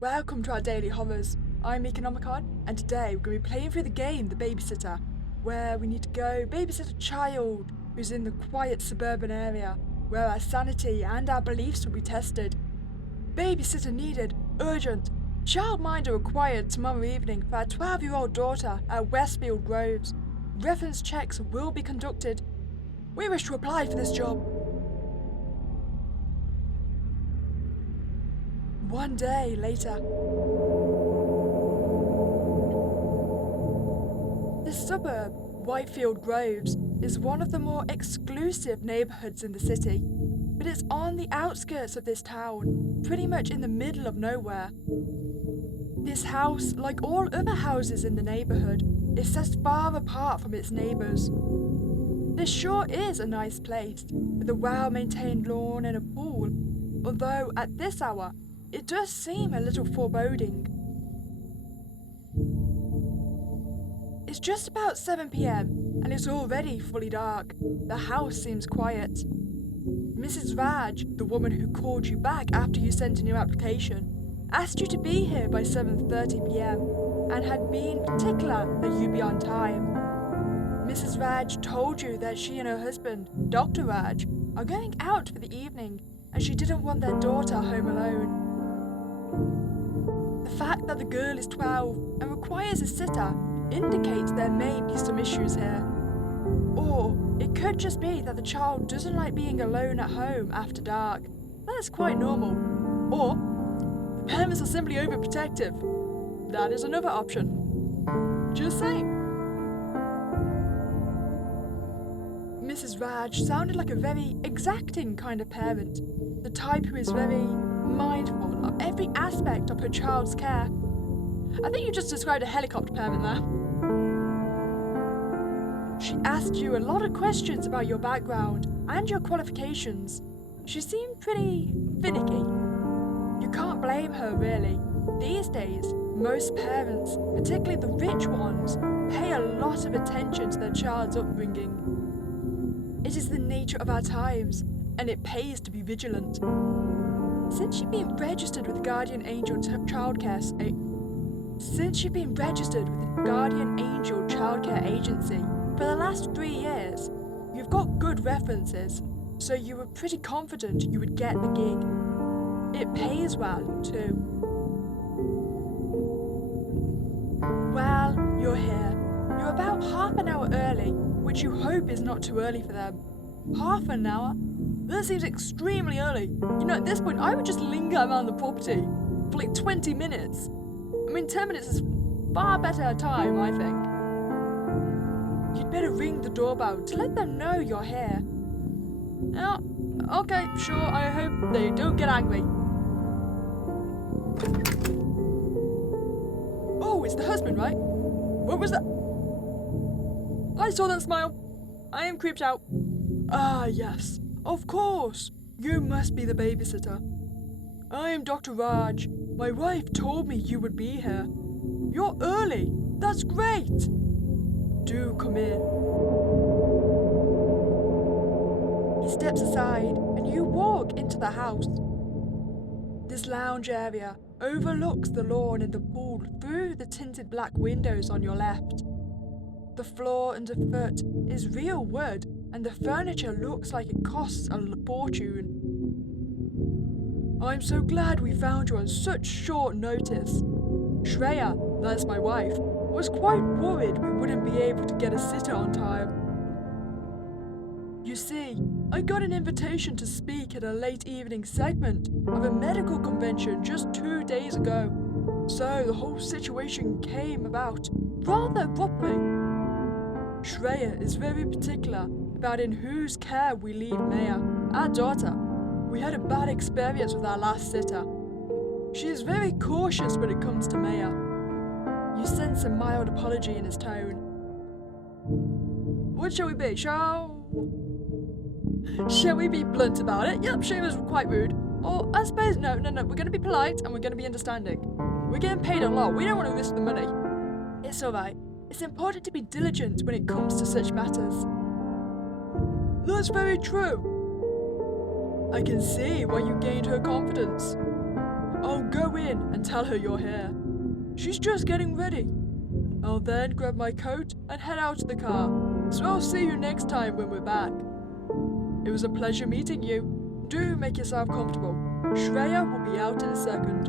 Welcome to our daily horrors. I'm Meeka Nomicon, and today we're going to be playing through the game, The Babysitter, where we need to go babysit a child who's in the quiet suburban area, where our sanity and our beliefs will be tested. Babysitter needed, urgent. Childminder required tomorrow evening for our 12-year-old daughter at Westfield Groves. Reference checks will be conducted. We wish to apply for this job. One day later. This suburb, Whitefield Groves, is one of the more exclusive neighbourhoods in the city, but it's on the outskirts of this town, pretty much in the middle of nowhere. This house, like all other houses in the neighbourhood, is set far apart from its neighbours. This sure is a nice place, with a well-maintained lawn and a pool, although at this hour, it does seem a little foreboding. It's just about 7 p.m. and it's already fully dark. The house seems quiet. Mrs. Raj, the woman who called you back after you sent in your application, asked you to be here by 7:30 p.m. and had been particular that you be on time. Mrs. Raj told you that she and her husband, Dr. Raj, are going out for the evening and she didn't want their daughter home alone. The fact that the girl is 12 and requires a sitter indicates there may be some issues here. Or it could just be that the child doesn't like being alone at home after dark. That's quite normal. Or the parents are simply overprotective. That is another option. Just saying. Mrs. Raj sounded like a very exacting kind of parent, the type who is very mindful of every aspect of her child's care. I think you just described a helicopter parent there. She asked you a lot of questions about your background and your qualifications. She seemed pretty finicky. You can't blame her, really. These days, most parents, particularly the rich ones, pay a lot of attention to their child's upbringing. It is the nature of our times, and it pays to be vigilant. Since you've been registered with the Guardian Angel Childcare Agency for the last 3 years, you've got good references, so you were pretty confident you would get the gig. It pays well, too. Well, you're here. You're about half an hour early, which you hope is not too early for them. Half an hour? That seems extremely early. You know, at this point, I would just linger around the property for like 20 minutes. I mean, 10 minutes is far better time, I think. You'd better ring the doorbell to let them know you're here. Oh, okay, sure, I hope they don't get angry. Oh, it's the husband, right? What was that? I saw that smile. I am creeped out. Ah, yes. Of course. You must be the babysitter. I am Dr. Raj. My wife told me you would be here. You're early. That's great. Do come in. He steps aside and you walk into the house. This lounge area overlooks the lawn and the pool through the tinted black windows on your left. The floor underfoot is real wood and the furniture looks like it costs a fortune. I'm so glad we found you on such short notice. Shreya, that's my wife, was quite worried we wouldn't be able to get a sitter on time. You see, I got an invitation to speak at a late evening segment of a medical convention just 2 days ago, so the whole situation came about rather abruptly. Shreya is very particular about in whose care we leave Maya, our daughter. We had a bad experience with our last sitter. She is very cautious when it comes to Maya. You sense a mild apology in his tone. What shall we be? Shall we be blunt about it? Yep, she was quite rude. Or I suppose no, we're going to be polite and we're going to be understanding. We're getting paid a lot. We don't want to risk the money. It's alright. It's important to be diligent when it comes to such matters. That's very true. I can see why you gained her confidence. I'll go in and tell her you're here. She's just getting ready. I'll then grab my coat and head out to the car, so I'll see you next time when we're back. It was a pleasure meeting you. Do make yourself comfortable. Shreya will be out in a second.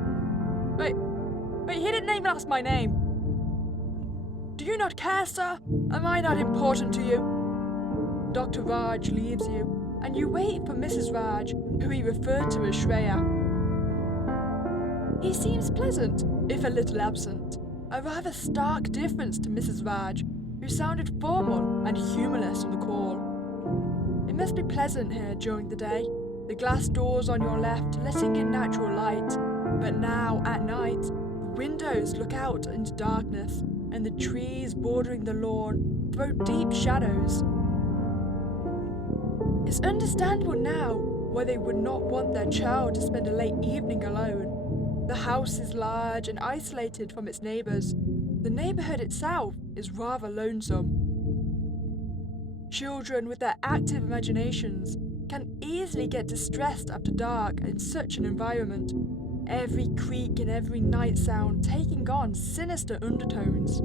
Wait, he didn't even ask my name. Do you not care, sir? Am I not important to you? Dr. Raj leaves you, and you wait for Mrs. Raj, who he referred to as Shreya. He seems pleasant, if a little absent, a rather stark difference to Mrs. Raj, who sounded formal and humorless on the call. It must be pleasant here during the day, the glass doors on your left letting in natural light, but now, at night, the windows look out into darkness, and the trees bordering the lawn throw deep shadows. It's understandable now why they would not want their child to spend a late evening alone. The house is large and isolated from its neighbours. The neighbourhood itself is rather lonesome. Children with their active imaginations can easily get distressed after dark in such an environment, every creak and every night sound taking on sinister undertones.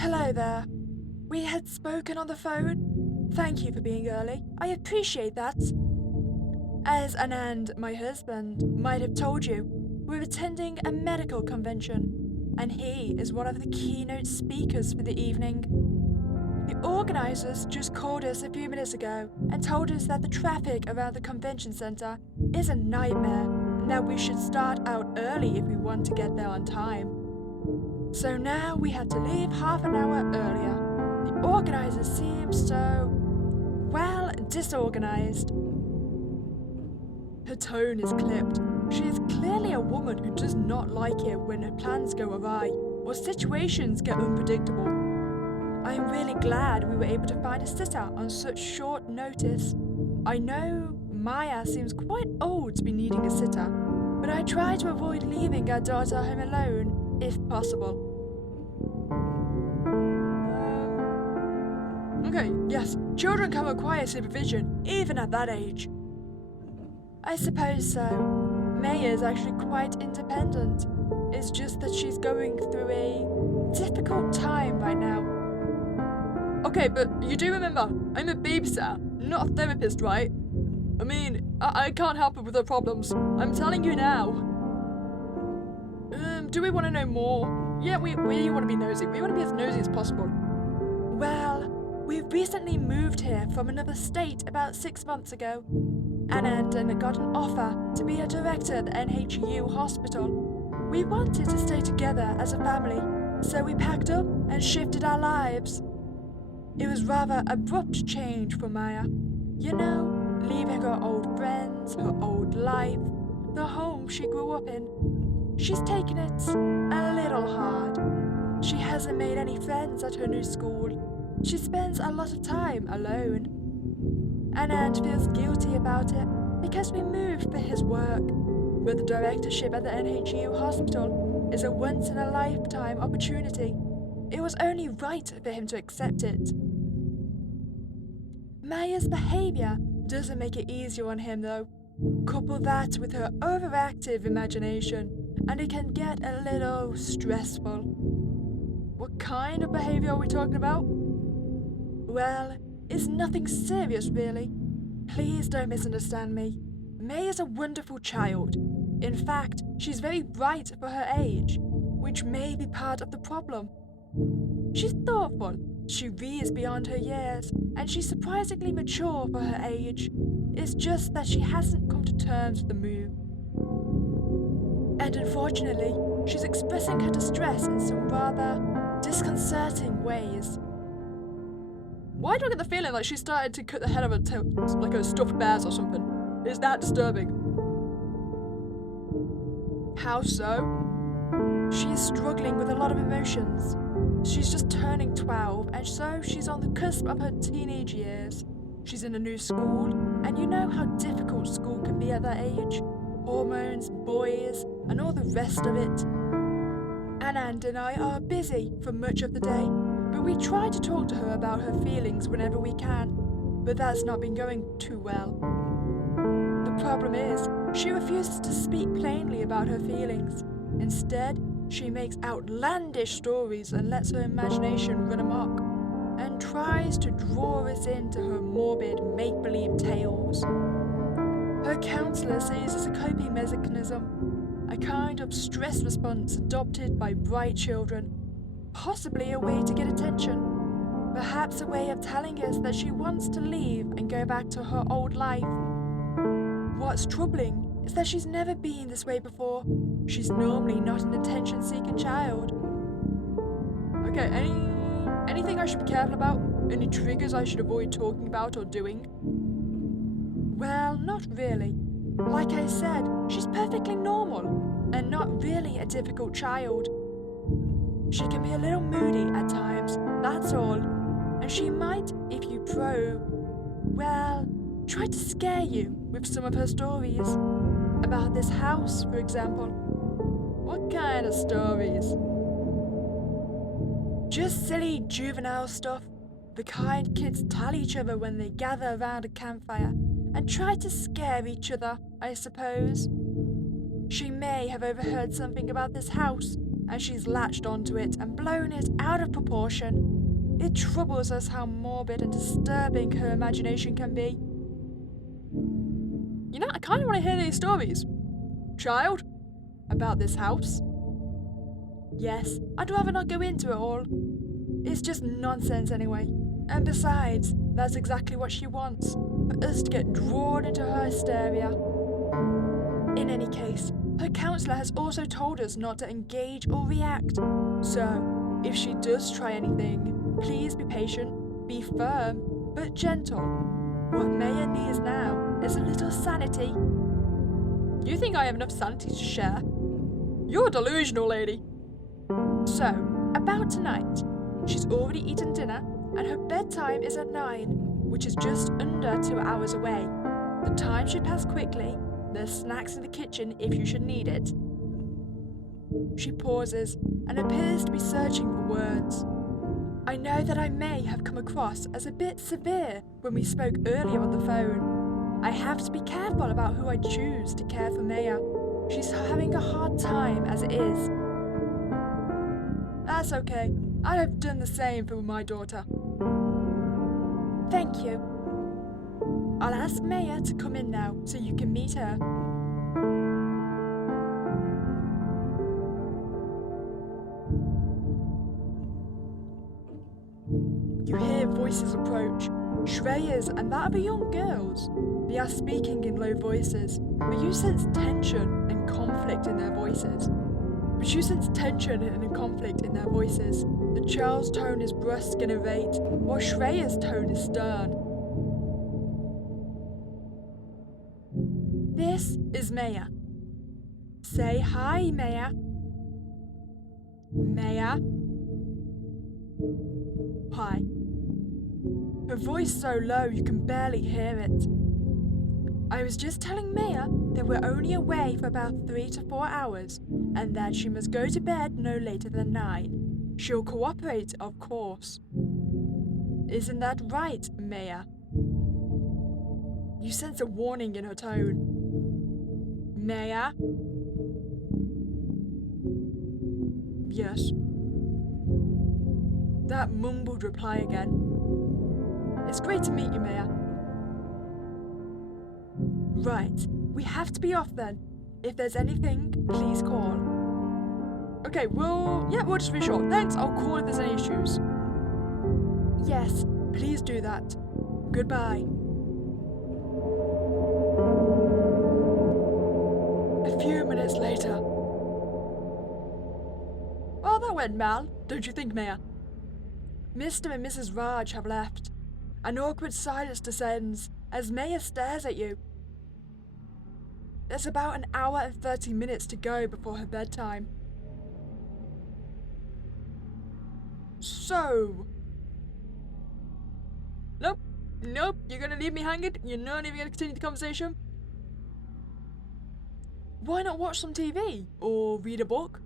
Hello there. We had spoken on the phone. Thank you for being early. I appreciate that. As Anand, my husband, might have told you, we're attending a medical convention, and he is one of the keynote speakers for the evening. The organisers just called us a few minutes ago and told us that the traffic around the convention centre is a nightmare and that we should start out early if we want to get there on time. So now we had to leave half an hour earlier. The organisers seem so, well, disorganised. Her tone is clipped. She is clearly a woman who does not like it when her plans go awry or situations get unpredictable. I am really glad we were able to find a sitter on such short notice. I know Maya seems quite old to be needing a sitter, but I try to avoid leaving our daughter home alone, if possible. Okay, yes, children can require supervision, even at that age. I suppose so. Maya is actually quite independent. It's just that she's going through a difficult time right now. Okay, but you do remember, I'm a babysitter, not a therapist, right? I mean, I can't help her with her problems. I'm telling you now. Do we want to know more? Yeah, we want to be nosy. We want to be as nosy as possible. Well, we recently moved here from another state about 6 months ago. Anand got an offer to be a director at the NHU hospital. We wanted to stay together as a family, so we packed up and shifted our lives. It was rather abrupt change for Maya. You know, leaving her old friends, her old life, the home she grew up in. She's taken it a little hard. She hasn't made any friends at her new school. She spends a lot of time alone. Anand feels guilty about it because we moved for his work, but the directorship at the NHU hospital is a once-in-a-lifetime opportunity. It was only right for him to accept it. Maya's behaviour doesn't make it easier on him though. Couple that with her overactive imagination, and it can get a little stressful. What kind of behaviour are we talking about? Well, it's nothing serious really. Please don't misunderstand me. May is a wonderful child. In fact, she's very bright for her age, which may be part of the problem. She's thoughtful, she reads beyond her years, and she's surprisingly mature for her age. It's just that she hasn't come to terms with the move. And unfortunately, she's expressing her distress in some rather disconcerting ways. Why do I get the feeling like she started to cut the head of like a stuffed bears or something? Is that disturbing? How so? She is struggling with a lot of emotions. She's just turning 12, and so she's on the cusp of her teenage years. She's in a new school, and you know how difficult school can be at that age. Hormones, boys, and all the rest of it. Anand and I are busy for much of the day, but we try to talk to her about her feelings whenever we can. but that's not been going too well. The problem is, she refuses to speak plainly about her feelings. Instead, she makes outlandish stories and lets her imagination run amok, and tries to draw us into her morbid make-believe tales. Her counsellor says it's a coping mechanism, a kind of stress response adopted by bright children, possibly a way to get attention, perhaps a way of telling us that she wants to leave and go back to her old life. What's troubling is that she's never been this way before. She's normally not an attention-seeking child. Okay, anything I should be careful about? Any triggers I should avoid talking about or doing? Well, not really. Like I said, she's perfectly normal and not really a difficult child. She can be a little moody at times, that's all. And she might, if you probe, well, try to scare you with some of her stories. About this house, for example. What kind of stories? Just silly juvenile stuff. The kind kids tell each other when they gather around a campfire and try to scare each other, I suppose. She may have overheard something about this house, and she's latched onto it and blown it out of proportion. It troubles us how morbid and disturbing her imagination can be. You know, I kind of want to hear these stories. Child, about this house. Yes, I'd rather not go into it all. It's just nonsense anyway. And besides, that's exactly what she wants, for us to get drawn into her hysteria. In any case, her counsellor has also told us not to engage or react. So, if she does try anything, please be patient, be firm, but gentle. What Maya needs now is a little sanity. You think I have enough sanity to share? You're delusional, lady. So, about tonight. She's already eaten dinner, and her bedtime is at 9, which is just under 2 hours away. The time should pass quickly. There's snacks in the kitchen if you should need it. She pauses and appears to be searching for words. I know that I may have come across as a bit severe when we spoke earlier on the phone. I have to be careful about who I choose to care for Maya. She's having a hard time as it is. That's okay. I'd have done the same for my daughter. Thank you. I'll ask Maya to come in now so you can meet her. You hear voices approach, Shreya's and that of a young girl's. They are speaking in low voices, but you sense tension and conflict in their voices. The child's tone is brusque and irate, while Shreya's tone is stern. This is Maya. Say hi, Maya. Maya. Hi. Her voice so low you can barely hear it. I was just telling Maya that we're only away for about 3 to 4 hours, and that she must go to bed no later than 9. She'll cooperate, of course. Isn't that right, Maya? You sense a warning in her tone. Maya? Yes. That mumbled reply again. It's great to meet you, Maya. Right, we have to be off then. If there's anything, please call. Okay, we'll just be short. Thanks, I'll call if there's any issues. Yes, please do that. Goodbye. A few minutes later. Well, that went well, don't you think, Maya? Mr. and Mrs. Raj have left. An awkward silence descends as Maya stares at you. There's about an hour and 30 minutes to go before her bedtime. So... Nope, you're gonna leave me hanging? You're not even gonna continue the conversation? Why not watch some TV? Or read a book?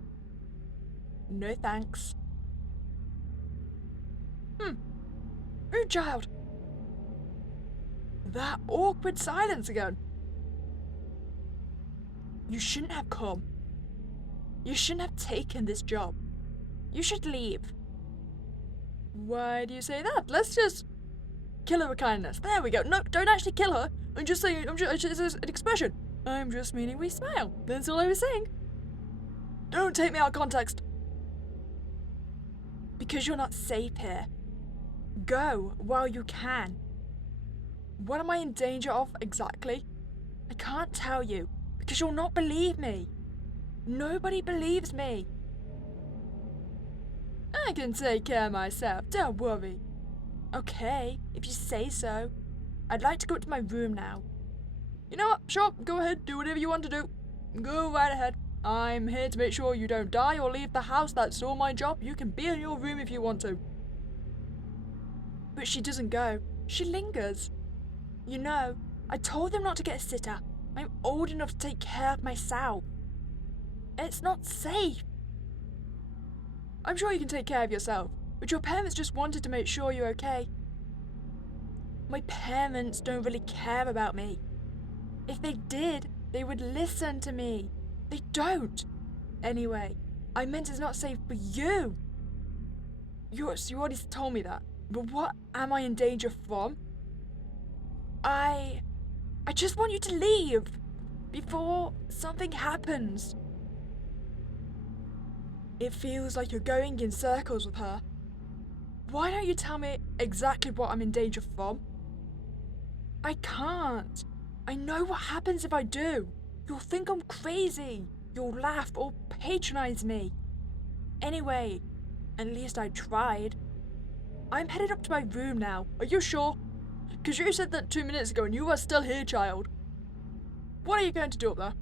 No thanks. Rude child. That awkward silence again. You shouldn't have come. You shouldn't have taken this job. You should leave. Why do you say that? Let's just kill her with kindness. There we go. No, don't actually kill her. I'm just saying, it's an expression. I'm just meaning we smile. That's all I was saying. Don't take me out of context. Because you're not safe here. Go while you can. What am I in danger of exactly? I can't tell you because you'll not believe me. Nobody believes me. I can take care of myself, don't worry. Okay, if you say so. I'd like to go to my room now. You know what? Sure, go ahead, do whatever you want to do. Go right ahead. I'm here to make sure you don't die or leave the house. That's all my job. You can be in your room if you want to. But she doesn't go. She lingers. You know, I told them not to get a sitter. I'm old enough to take care of myself. It's not safe. I'm sure you can take care of yourself, but your parents just wanted to make sure you're okay. My parents don't really care about me. If they did, they would listen to me. They don't. Anyway, I meant it's not safe for you. You already told me that. But what am I in danger from? I just want you to leave before something happens. It feels like you're going in circles with her. Why don't you tell me exactly what I'm in danger from? I can't. I know what happens if I do. You'll think I'm crazy. You'll laugh or patronize me. Anyway, at least I tried. I'm headed up to my room now. Are you sure? Because you said that 2 minutes ago and you are still here, child. What are you going to do up there?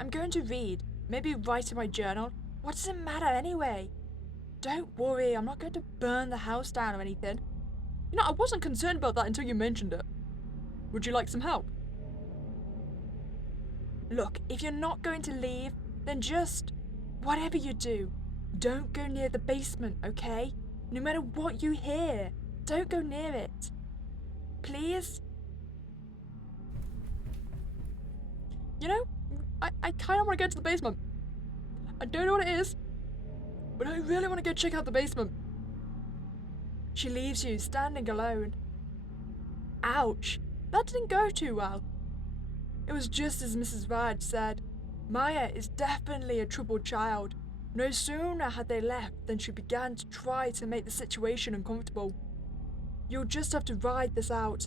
I'm going to read. Maybe write in my journal. What does it matter anyway? Don't worry, I'm not going to burn the house down or anything. You know, I wasn't concerned about that until you mentioned it. Would you like some help? Look, if you're not going to leave, then just, whatever you do, don't go near the basement, okay? No matter what you hear, don't go near it. Please? You know, I kind of want to go to the basement. I don't know what it is, but I really want to go check out the basement. She leaves you standing alone. Ouch, that didn't go too well. It was just as Mrs. Vods said. Maya is definitely a troubled child. No sooner had they left than she began to try to make the situation uncomfortable. You'll just have to ride this out.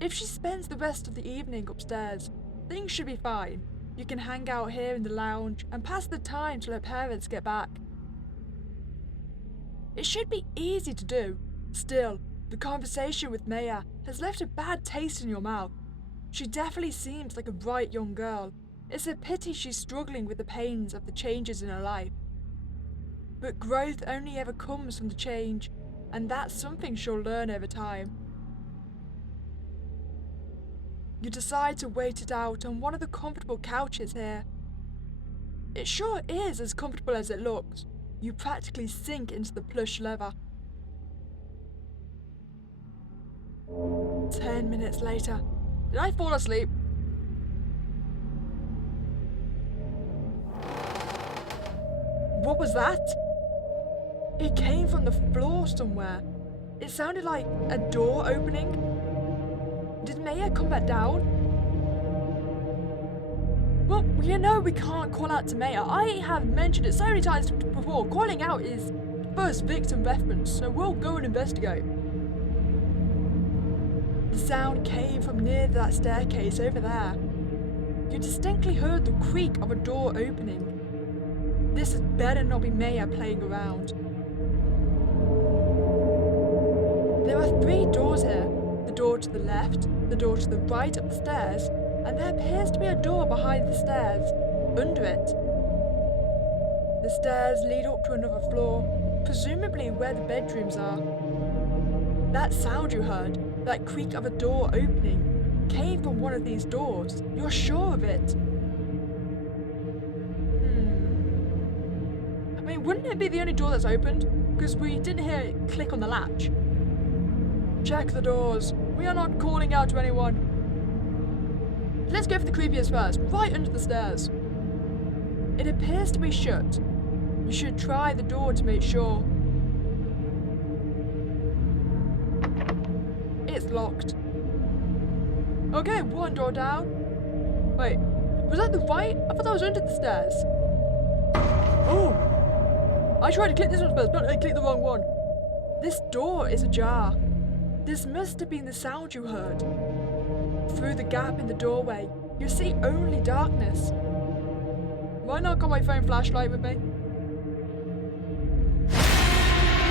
If she spends the rest of the evening upstairs, things should be fine. You can hang out here in the lounge and pass the time till her parents get back. It should be easy to do. Still, the conversation with Maya has left a bad taste in your mouth. She definitely seems like a bright young girl. It's a pity she's struggling with the pains of the changes in her life. But growth only ever comes from the change, and that's something she'll learn over time. You decide to wait it out on one of the comfortable couches here. It sure is as comfortable as it looks. You practically sink into the plush leather. 10 minutes later. Did I fall asleep? What was that? It came from the floor somewhere. It sounded like a door opening. Did Maya come back down? Well, you know we can't call out to Maya. I have mentioned it so many times before. Calling out is first victim reference, so we'll go and investigate. The sound came from near that staircase over there. You distinctly heard the creak of a door opening. This had better not be Maya playing around. There are 3 doors here. The door to the left, the door to the right up the stairs, and there appears to be a door behind the stairs, under it. The stairs lead up to another floor, presumably where the bedrooms are. That sound you heard, that creak of a door opening, came from one of these doors. You're sure of it? Wouldn't it be the only door that's opened? Because we didn't hear it click on the latch. Check the doors. We are not calling out to anyone. Let's go for the creepiest first, right under the stairs. It appears to be shut. You should try the door to make sure. It's locked. Okay, one door down. Wait, was that the right? I thought that was under the stairs. Oh! I tried to click this one first, but I clicked the wrong one. This door is ajar. This must have been the sound you heard. Through the gap in the doorway, you see only darkness. Why not got my phone flashlight with me?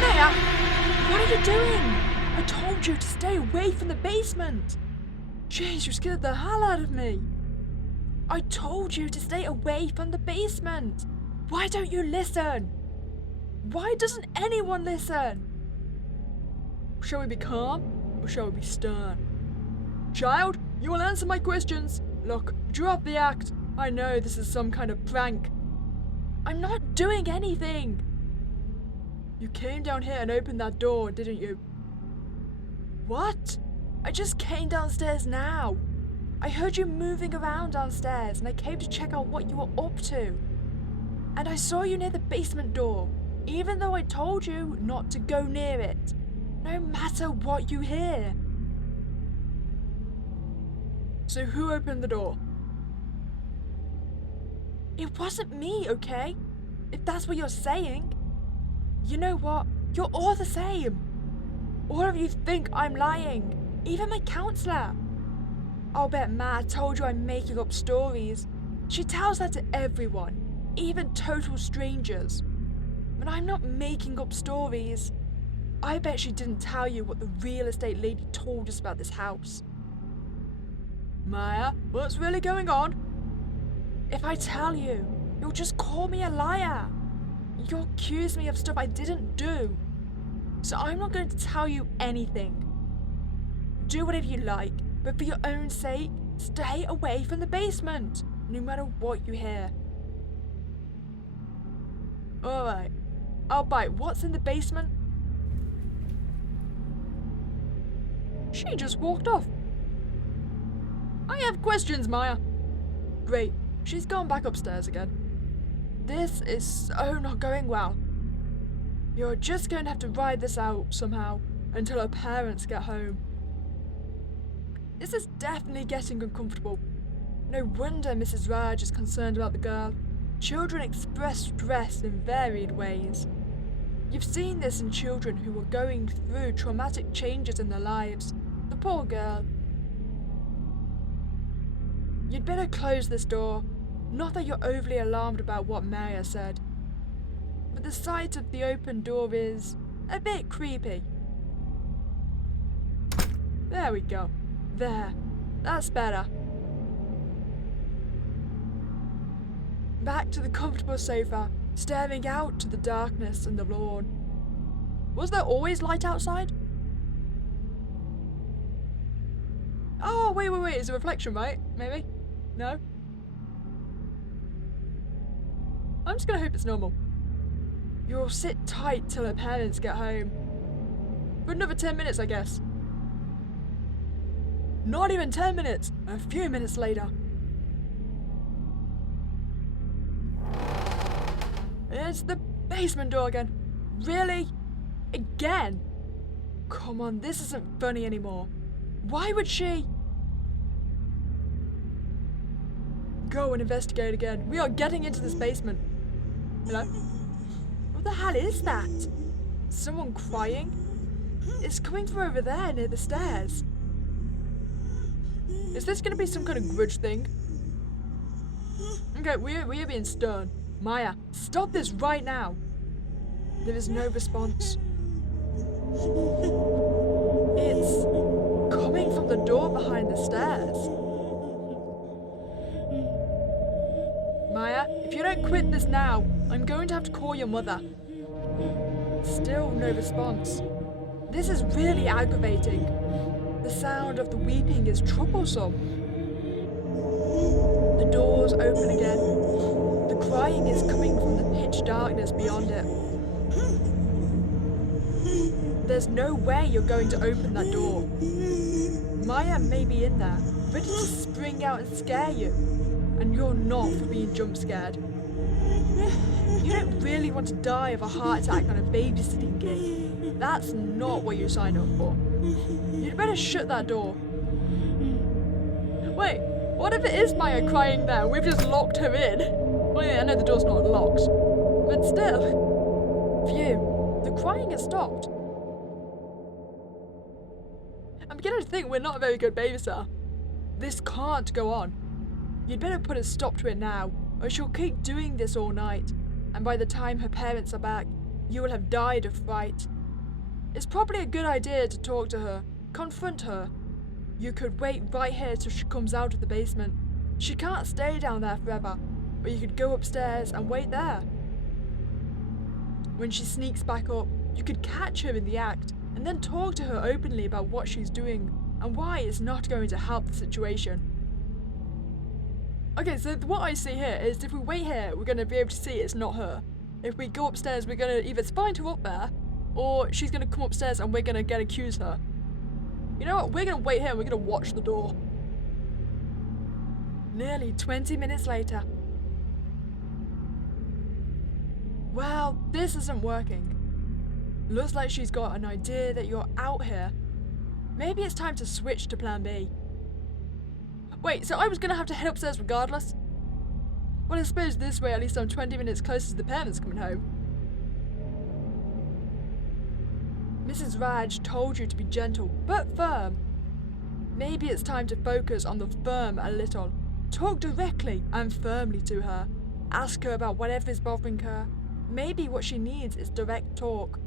Maya! What are you doing? I told you to stay away from the basement. Jeez, you scared the hell out of me. I told you to stay away from the basement. Why don't you listen? Why doesn't anyone listen? Shall we be calm or shall we be stern? Child, you will answer my questions. Look, drop the act. I know this is some kind of prank. I'm not doing anything. You came down here and opened that door, didn't you? What? I just came downstairs now. I heard you moving around downstairs and I came to check out what you were up to. And I saw you near the basement door, even though I told you not to go near it, no matter what you hear. So who opened the door? It wasn't me, okay? If that's what you're saying. You know what? You're all the same. All of you think I'm lying. Even my counselor. I'll bet Ma told you I'm making up stories. She tells that to everyone, even total strangers. But I'm not making up stories. I bet she didn't tell you what the real estate lady told us about this house. Maya, what's really going on? If I tell you, you'll just call me a liar. You'll accuse me of stuff I didn't do. So I'm not going to tell you anything. Do whatever you like, but for your own sake, stay away from the basement, no matter what you hear. Alright, I'll bite. What's in the basement? She just walked off. I have questions, Maya. Great, she's gone back upstairs again. This is so not going well. You're just going to have to ride this out somehow until her parents get home. This is definitely getting uncomfortable. No wonder Mrs. Raj is concerned about the girl. Children express stress in varied ways. You've seen this in children who are going through traumatic changes in their lives. The poor girl. You'd better close this door. Not that you're overly alarmed about what Maria said, but the sight of the open door is a bit creepy. There we go. There. That's better. Back to the comfortable sofa, staring out to the darkness and the lawn. Was there always light outside? Oh, wait, it's a reflection, right? Maybe? No? I'm just gonna hope it's normal. You'll sit tight till her parents get home. For another 10 minutes, I guess. Not even 10 minutes! A few minutes later. It's the basement door again. Really? Again? Come on, this isn't funny anymore. Why would she? Go and investigate again. We are getting into this basement. Hello? What the hell is that? Someone crying? It's coming from over there near the stairs. Is this gonna be some kind of grudge thing? Okay, we're being stern. Maya, stop this right now. There is no response. It's coming from the door behind the stairs. Maya, if you don't quit this now, I'm going to have to call your mother. Still no response. This is really aggravating. The sound of the weeping is troublesome. The doors open again. The crying is coming from the pitch darkness beyond it. There's no way you're going to open that door. Maya may be in there, ready to spring out and scare you. And you're not for being jump scared. You don't really want to die of a heart attack on a babysitting gig. That's not what you signed up for. You'd better shut that door. Wait, what if it is Maya crying there? We've just locked her in. Well, yeah, I know the door's not locked, but still. Phew, the crying has stopped. I'm beginning to think we're not a very good babysitter. This can't go on. You'd better put a stop to it now, or she'll keep doing this all night, and by the time her parents are back, you will have died of fright. It's probably a good idea to talk to her, confront her. You could wait right here till she comes out of the basement. She can't stay down there forever, but you could go upstairs and wait there. When she sneaks back up, you could catch her in the act, and then talk to her openly about what she's doing, and why it's not going to help the situation. Okay, so what I see here is if we wait here, we're going to be able to see it's not her. If we go upstairs, we're going to either find her up there, or she's going to come upstairs and we're going to get accuse her. You know what? We're going to wait here and we're going to watch the door. Nearly 20 minutes later. Well, this isn't working. Looks like she's got an idea that you're out here. Maybe it's time to switch to plan B. Wait, so I was going to have to head upstairs regardless? Well, I suppose this way at least I'm 20 minutes closer to the parents coming home. Mrs. Raj told you to be gentle, but firm. Maybe it's time to focus on the firm a little. Talk directly and firmly to her. Ask her about whatever is bothering her. Maybe what she needs is direct talk.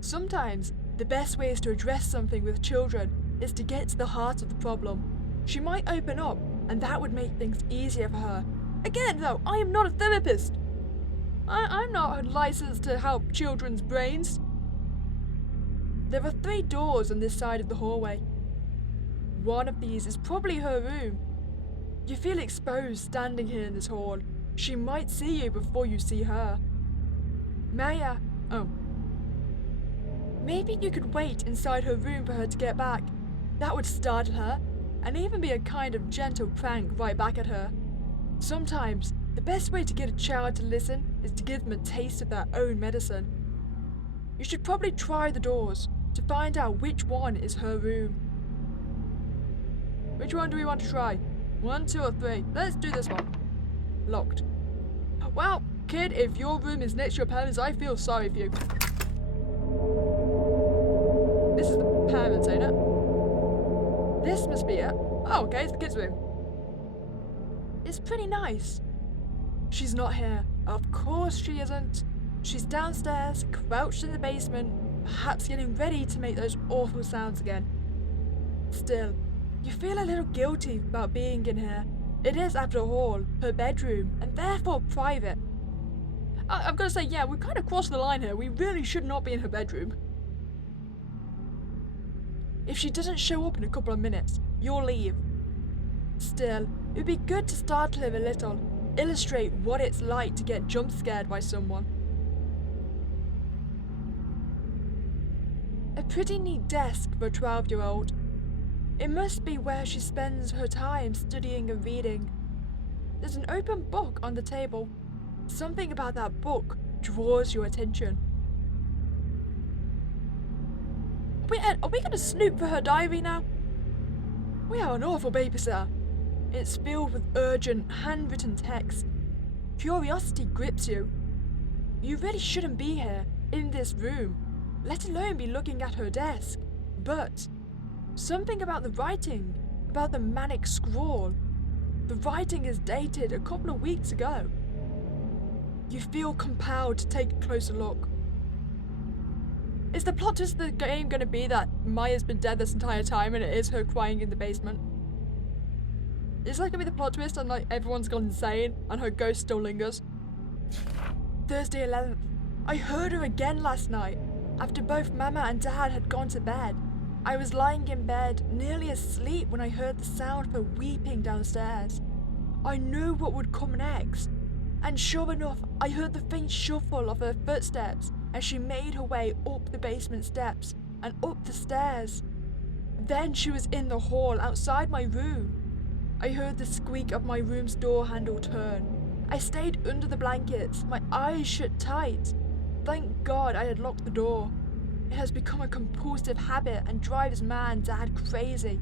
Sometimes, the best ways to address something with children is to get to the heart of the problem. She might open up, and that would make things easier for her. Again, though, I am not a therapist. I'm not licensed to help children's brains. There are 3 doors on this side of the hallway. One of these is probably her room. You feel exposed standing here in this hall. She might see you before you see her. Maya, maybe you could wait inside her room for her to get back. That would startle her, and even be a kind of gentle prank right back at her. Sometimes, the best way to get a child to listen is to give them a taste of their own medicine. You should probably try the doors to find out which one is her room. Which one do we want to try? 1, 2, or 3? Let's do this one. Locked. Well, kid, if your room is next to your parents, I feel sorry for you. This is the parents, ain't it? This must be it. Oh, okay, it's the kids' room. It's pretty nice. She's not here. Of course she isn't. She's downstairs, crouched in the basement, perhaps getting ready to make those awful sounds again. Still, you feel a little guilty about being in here. It is, after all, her bedroom, and therefore private. I've got to say, yeah, we've kind of crossed the line here. We really should not be in her bedroom. If she doesn't show up in a couple of minutes, you'll leave. Still, it would be good to startle her a little, illustrate what it's like to get jump scared by someone. A pretty neat desk for a 12-year-old. It must be where she spends her time studying and reading. There's an open book on the table. Something about that book draws your attention. Are we going to snoop for her diary now? We are an awful babysitter. It's filled with urgent, handwritten text. Curiosity grips you. You really shouldn't be here, in this room, let alone be looking at her desk. But something about the writing, about the manic scrawl. The writing is dated a couple of weeks ago. You feel compelled to take a closer look. Is the plot twist of the game going to be that Maya's been dead this entire time and it is her crying in the basement? Is that going to be the plot twist and like everyone's gone insane and her ghost still lingers? Thursday 11th. I heard her again last night, after both Mama and Dad had gone to bed. I was lying in bed, nearly asleep, when I heard the sound of her weeping downstairs. I knew what would come next, and sure enough, I heard the faint shuffle of her footsteps and she made her way up the basement steps and up the stairs. Then she was in the hall outside my room. I heard the squeak of my room's door handle turn. I stayed under the blankets, my eyes shut tight. Thank God I had locked the door. It has become a compulsive habit and drives Ma and Dad crazy.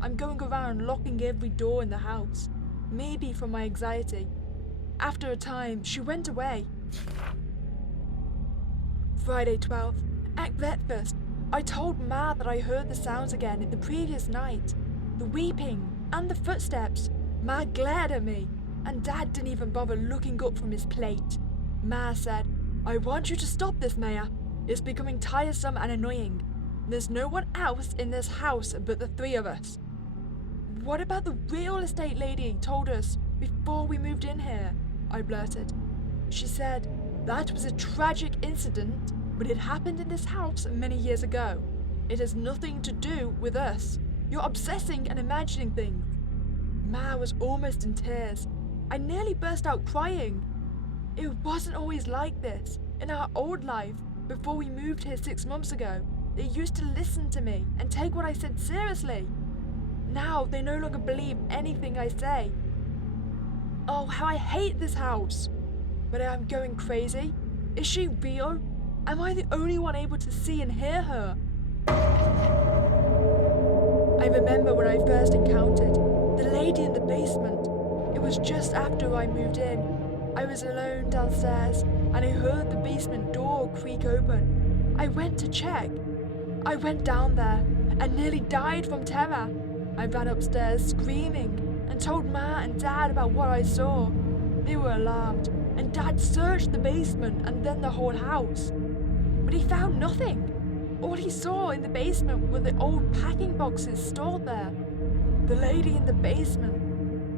I'm going around locking every door in the house, maybe from my anxiety. After a time, she went away. Friday 12th. At breakfast, I told Ma that I heard the sounds again the previous night. The weeping and the footsteps. Ma glared at me, and Dad didn't even bother looking up from his plate. Ma said, "I want you to stop this, Maya. It's becoming tiresome and annoying. There's no one else in this house but the three of us." "What about the real estate lady told us before we moved in here?" I blurted. She said, "That was a tragic incident, but it happened in this house many years ago. It has nothing to do with us. You're obsessing and imagining things." Ma was almost in tears. I nearly burst out crying. It wasn't always like this. In our old life, before we moved here 6 months ago, they used to listen to me and take what I said seriously. Now they no longer believe anything I say. Oh, how I hate this house. But I'm going crazy. Is she real? Am I the only one able to see and hear her? I remember when I first encountered the lady in the basement. It was just after I moved in. I was alone downstairs and I heard the basement door creak open. I went to check. I went down there and nearly died from terror. I ran upstairs screaming and told Ma and Dad about what I saw. They were alarmed and Dad searched the basement and then the whole house. But he found nothing. All he saw in the basement were the old packing boxes stored there. The lady in the basement.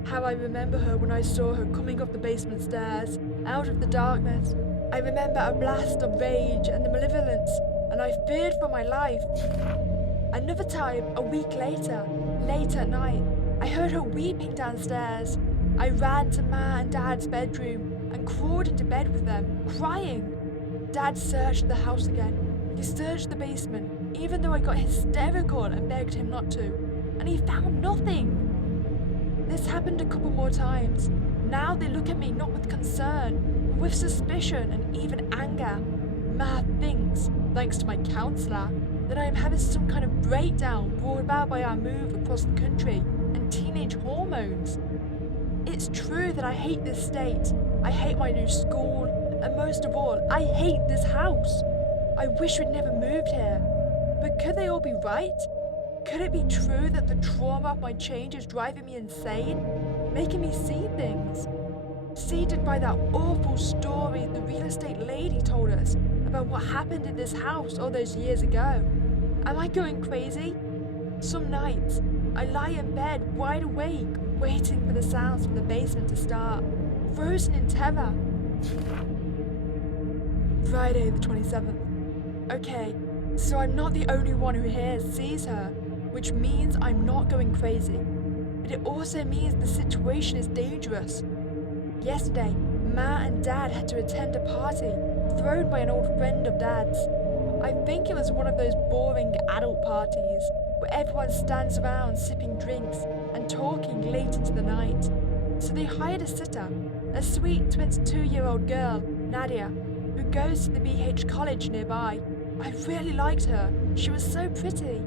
How I remember her when I saw her coming up the basement stairs, out of the darkness. I remember a blast of rage and the malevolence, and I feared for my life. Another time, a week later, late at night, I heard her weeping downstairs. I ran to Ma and Dad's bedroom and crawled into bed with them, crying. Dad searched the house again. He searched the basement, even though I got hysterical and begged him not to, and he found nothing. This happened a couple more times. Now they look at me not with concern, but with suspicion and even anger. Ma thinks, thanks to my counselor, that I am having some kind of breakdown brought about by our move across the country and teenage hormones. It's true that I hate this state. I hate my new school, and most of all, I hate this house. I wish we'd never moved here. But could they all be right? Could it be true that the trauma of my change is driving me insane, making me see things? Seeded by that awful story the real estate lady told us about what happened in this house all those years ago. Am I going crazy? Some nights, I lie in bed wide awake, waiting for the sounds from the basement to start, frozen in terror. Friday the 27th. Okay, so I'm not the only one who sees her, which means I'm not going crazy. But it also means the situation is dangerous. Yesterday, Ma and Dad had to attend a party thrown by an old friend of Dad's. I think it was one of those boring adult parties where everyone stands around sipping drinks and talking late into the night. So they hired a sitter, a sweet 22-year-old girl, Nadia, who goes to the BH college nearby. I really liked her. She was so pretty.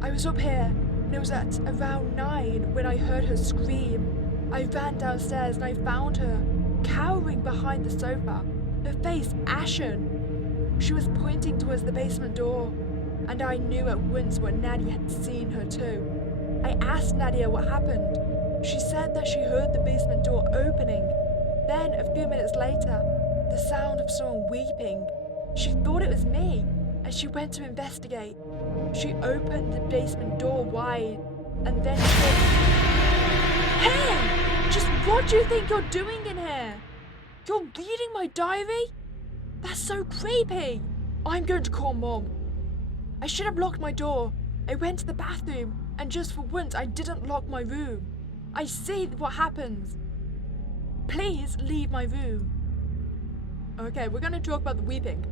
I was up here, and it was at around 9 when I heard her scream. I ran downstairs and I found her, cowering behind the sofa, her face ashen. She was pointing towards the basement door, and I knew at once what Nadia had seen her too. I asked Nadia what happened. She said that she heard the basement door opening. Then, a few minutes later, the sound of someone weeping. She thought it was me, and she went to investigate. She opened the basement door wide, and then said, "Hey! Just what do you think you're doing in here? You're reading my diary? That's so creepy! I'm going to call Mom. I should have locked my door. I went to the bathroom, and just for once I didn't lock my room. I see what happens. Please leave my room." Okay, we're going to talk about the weeping.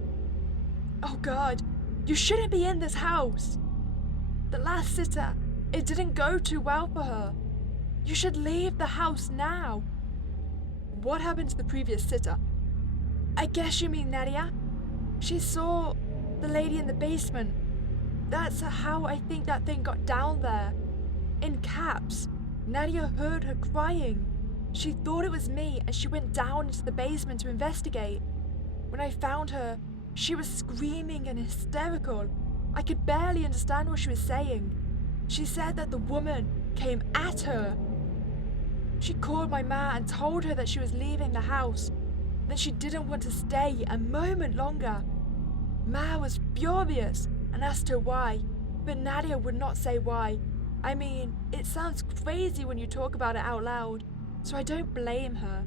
Oh God, you shouldn't be in this house. The last sitter, it didn't go too well for her. You should leave the house now. What happened to the previous sitter? I guess you mean Nadia? She saw the lady in the basement. That's how I think that thing got down there. In caps, Nadia heard her crying. She thought it was me and she went down into the basement to investigate. When I found her, she was screaming and hysterical. I could barely understand what she was saying. She said that the woman came at her. She called my ma and told her that she was leaving the house, that she didn't want to stay a moment longer. Ma was furious and asked her why, but Nadia would not say why. I mean, it sounds crazy when you talk about it out loud, so I don't blame her.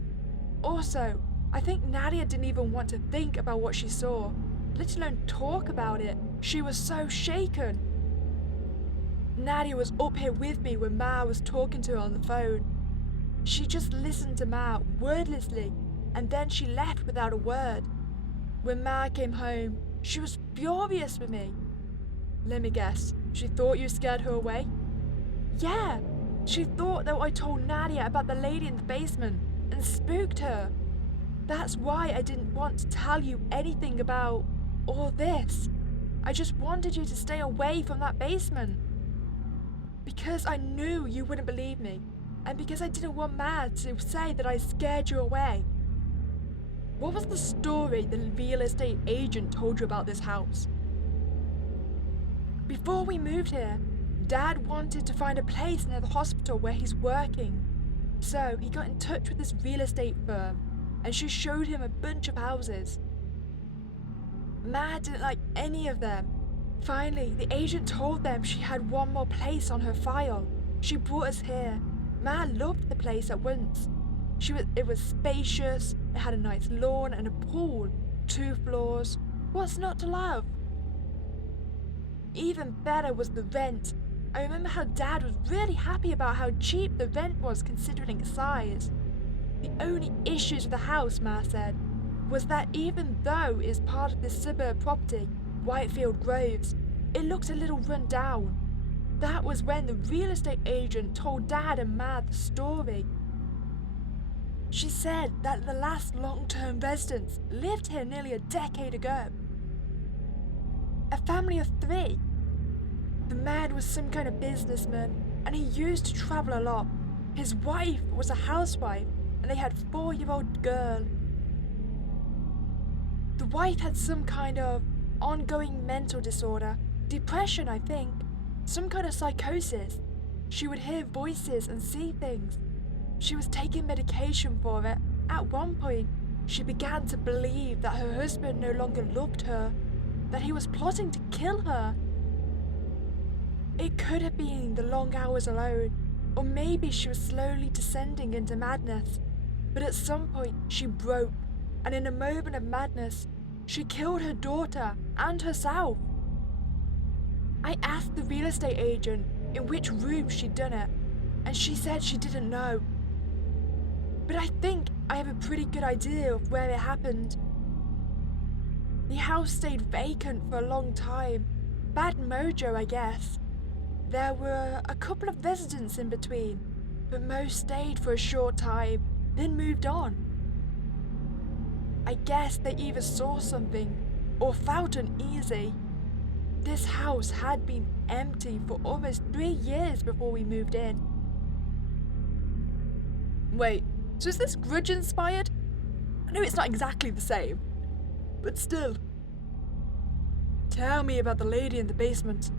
Also, I think Nadia didn't even want to think about what she saw, let alone talk about it. She was so shaken. Nadia was up here with me when Ma was talking to her on the phone. She just listened to Ma wordlessly, and then she left without a word. When Ma came home, she was furious with me. Let me guess, she thought you scared her away? Yeah, she thought that I told Nadia about the lady in the basement and spooked her. That's why I didn't want to tell you anything about all this. I just wanted you to stay away from that basement. Because I knew you wouldn't believe me, and because I didn't want Ma to say that I scared you away. What was the story the real estate agent told you about this house? Before we moved here, Dad wanted to find a place near the hospital where he's working. So he got in touch with this real estate firm, and she showed him a bunch of houses. Ma didn't like any of them. Finally, the agent told them she had one more place on her file. She brought us here. Ma loved the place at once. It was spacious, it had a nice lawn and a pool, 2 floors. What's not to love? Even better was the rent. I remember how Dad was really happy about how cheap the rent was considering its size. The only issues with the house, Ma said, was that even though it is part of this suburb property, Whitefield Groves, it looked a little run down. That was when the real estate agent told Dad and Ma the story. She said that the last long-term residents lived here nearly a decade ago. A family of 3. The man was some kind of businessman, and he used to travel a lot. His wife was a housewife, and they had a 4-year-old girl. The wife had some kind of ongoing mental disorder, depression I think, some kind of psychosis. She would hear voices and see things. She was taking medication for it. At one point, she began to believe that her husband no longer loved her, that he was plotting to kill her. It could have been the long hours alone, or maybe she was slowly descending into madness. But at some point, she broke, and in a moment of madness, she killed her daughter and herself. I asked the real estate agent in which room she'd done it, and she said she didn't know. But I think I have a pretty good idea of where it happened. The house stayed vacant for a long time. Bad mojo, I guess. There were a couple of residents in between, but most stayed for a short time, then moved on. I guess they either saw something or felt uneasy. This house had been empty for almost 3 years before we moved in. Wait, so is this grudge inspired? I know it's not exactly the same, but still. Tell me about the lady in the basement.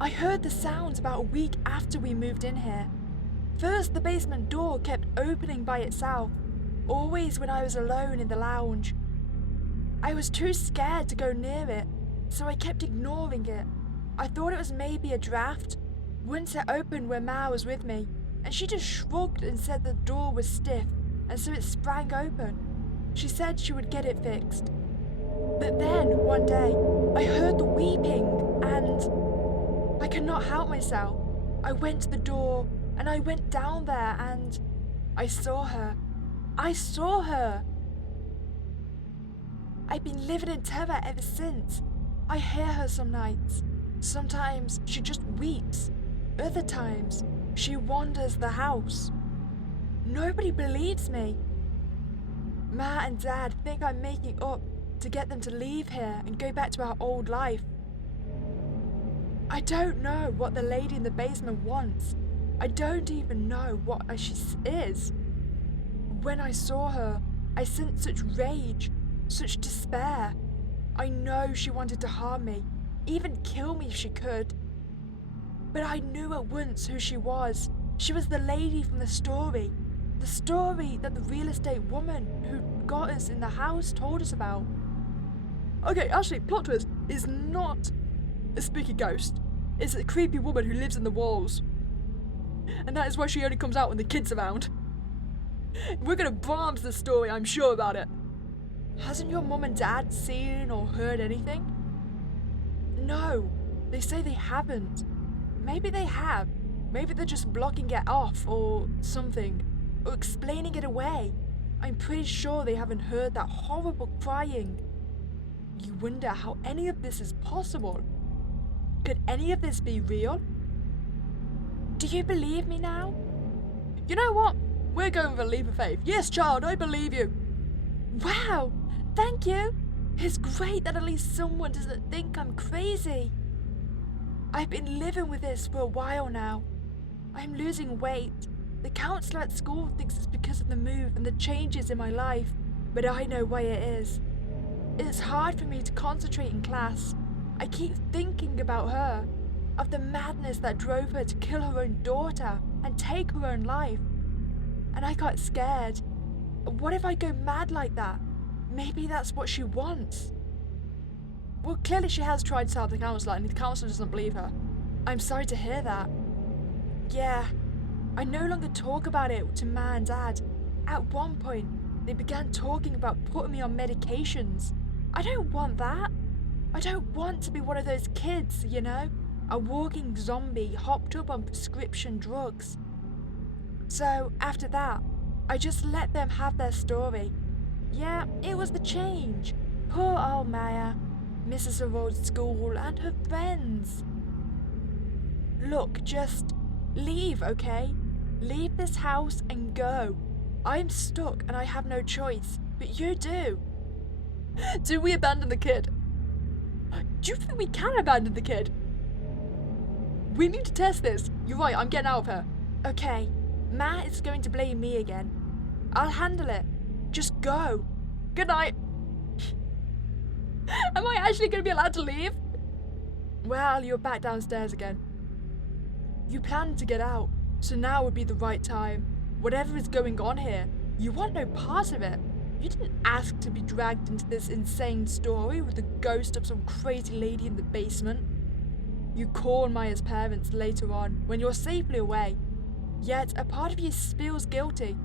I heard the sounds about a week after we moved in here. First, the basement door kept opening by itself, always when I was alone in the lounge. I was too scared to go near it, so I kept ignoring it. I thought it was maybe a draft. Once it opened when Ma was with me, and she just shrugged and said the door was stiff, and so it sprang open. She said she would get it fixed. But then, one day, I heard the weeping, and I could not help myself. I went to the door, and I went down there, and I saw her. I saw her! I've been living in terror ever since. I hear her some nights. Sometimes she just weeps. Other times, she wanders the house. Nobody believes me. Ma and Dad think I'm making up to get them to leave here and go back to our old life. I don't know what the lady in the basement wants. I don't even know what she is. When I saw her, I sensed such rage, such despair. I know she wanted to harm me, even kill me if she could. But I knew at once who she was. She was the lady from the story that the real estate woman who got us in the house told us about. Okay, actually, plot twist is not a spooky ghost. It's a creepy woman who lives in the walls. And that is why she only comes out when the kids are around. We're gonna bombs this story, I'm sure about it. Hasn't your mum and dad seen or heard anything? No, they say they haven't. Maybe they have. Maybe they're just blocking it off or something, or explaining it away. I'm pretty sure they haven't heard that horrible crying. You wonder how any of this is possible. Could any of this be real? Do you believe me now? You know what? We're going with a leap of faith. Yes, child, I believe you. Wow, thank you. It's great that at least someone doesn't think I'm crazy. I've been living with this for a while now. I'm losing weight. The counselor at school thinks it's because of the move and the changes in my life, but I know why it is. It's hard for me to concentrate in class. I keep thinking about her, of the madness that drove her to kill her own daughter and take her own life. And I got scared. What if I go mad like that? Maybe that's what she wants. Well, clearly she has tried to help the counselor and the counselor doesn't believe her. I'm sorry to hear that. Yeah, I no longer talk about it to Ma and Dad. At one point, they began talking about putting me on medications. I don't want that. I don't want to be one of those kids, you know? A walking zombie hopped up on prescription drugs. So, after that, I just let them have their story. Yeah, it was the change. Poor old Maya, misses her old school and her friends. Look, just leave, okay? Leave this house and go. I'm stuck and I have no choice, but you do. Do we abandon the kid? Do you think we can abandon the kid? We need to test this. You're right, I'm getting out of here. Okay, Ma is going to blame me again. I'll handle it. Just go. Good night. Am I actually going to be allowed to leave? Well, you're back downstairs again. You planned to get out, so now would be the right time. Whatever is going on here, you want no part of it. You didn't ask to be dragged into this insane story with the ghost of some crazy lady in the basement. You call Maya's parents later on, when you're safely away. Yet, a part of you feels guilty.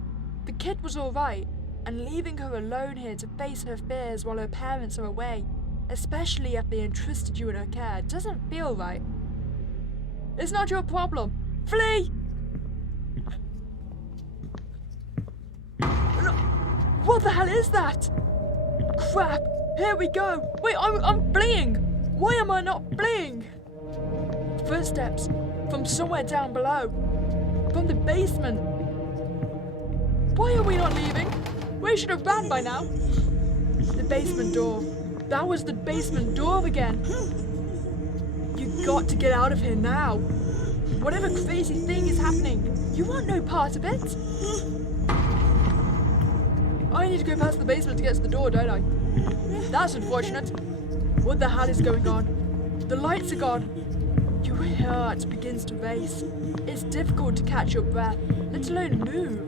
The kid was alright, and leaving her alone here to face her fears while her parents are away, especially if they entrusted you in her care, doesn't feel right. It's not your problem. Flee! What the hell is that? Crap! Here we go! Wait, I'm fleeing! Why am I not fleeing? Footsteps from somewhere down below. From the basement. Why are we not leaving? We should have ran by now. The basement door. That was the basement door again. You got to get out of here now. Whatever crazy thing is happening, you want no part of it. I need to go past the basement to get to the door, don't I? That's unfortunate. What the hell is going on? The lights are gone. Your heart begins to race. It's difficult to catch your breath, let alone move.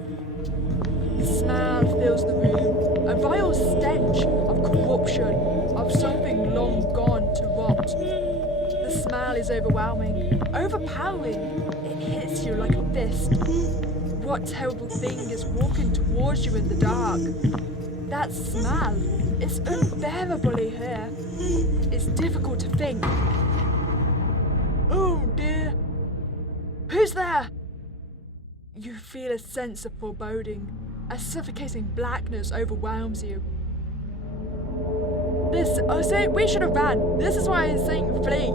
The smell fills the room, a vile stench of corruption, of something long gone to rot. The smell is overwhelming, overpowering. It hits you like a fist. What terrible thing is walking towards you in the dark? That smell is unbearably here. It's difficult to think. Oh dear. Who's there? You feel a sense of foreboding. A suffocating blackness overwhelms you. We should have ran. This is why I'm saying flee.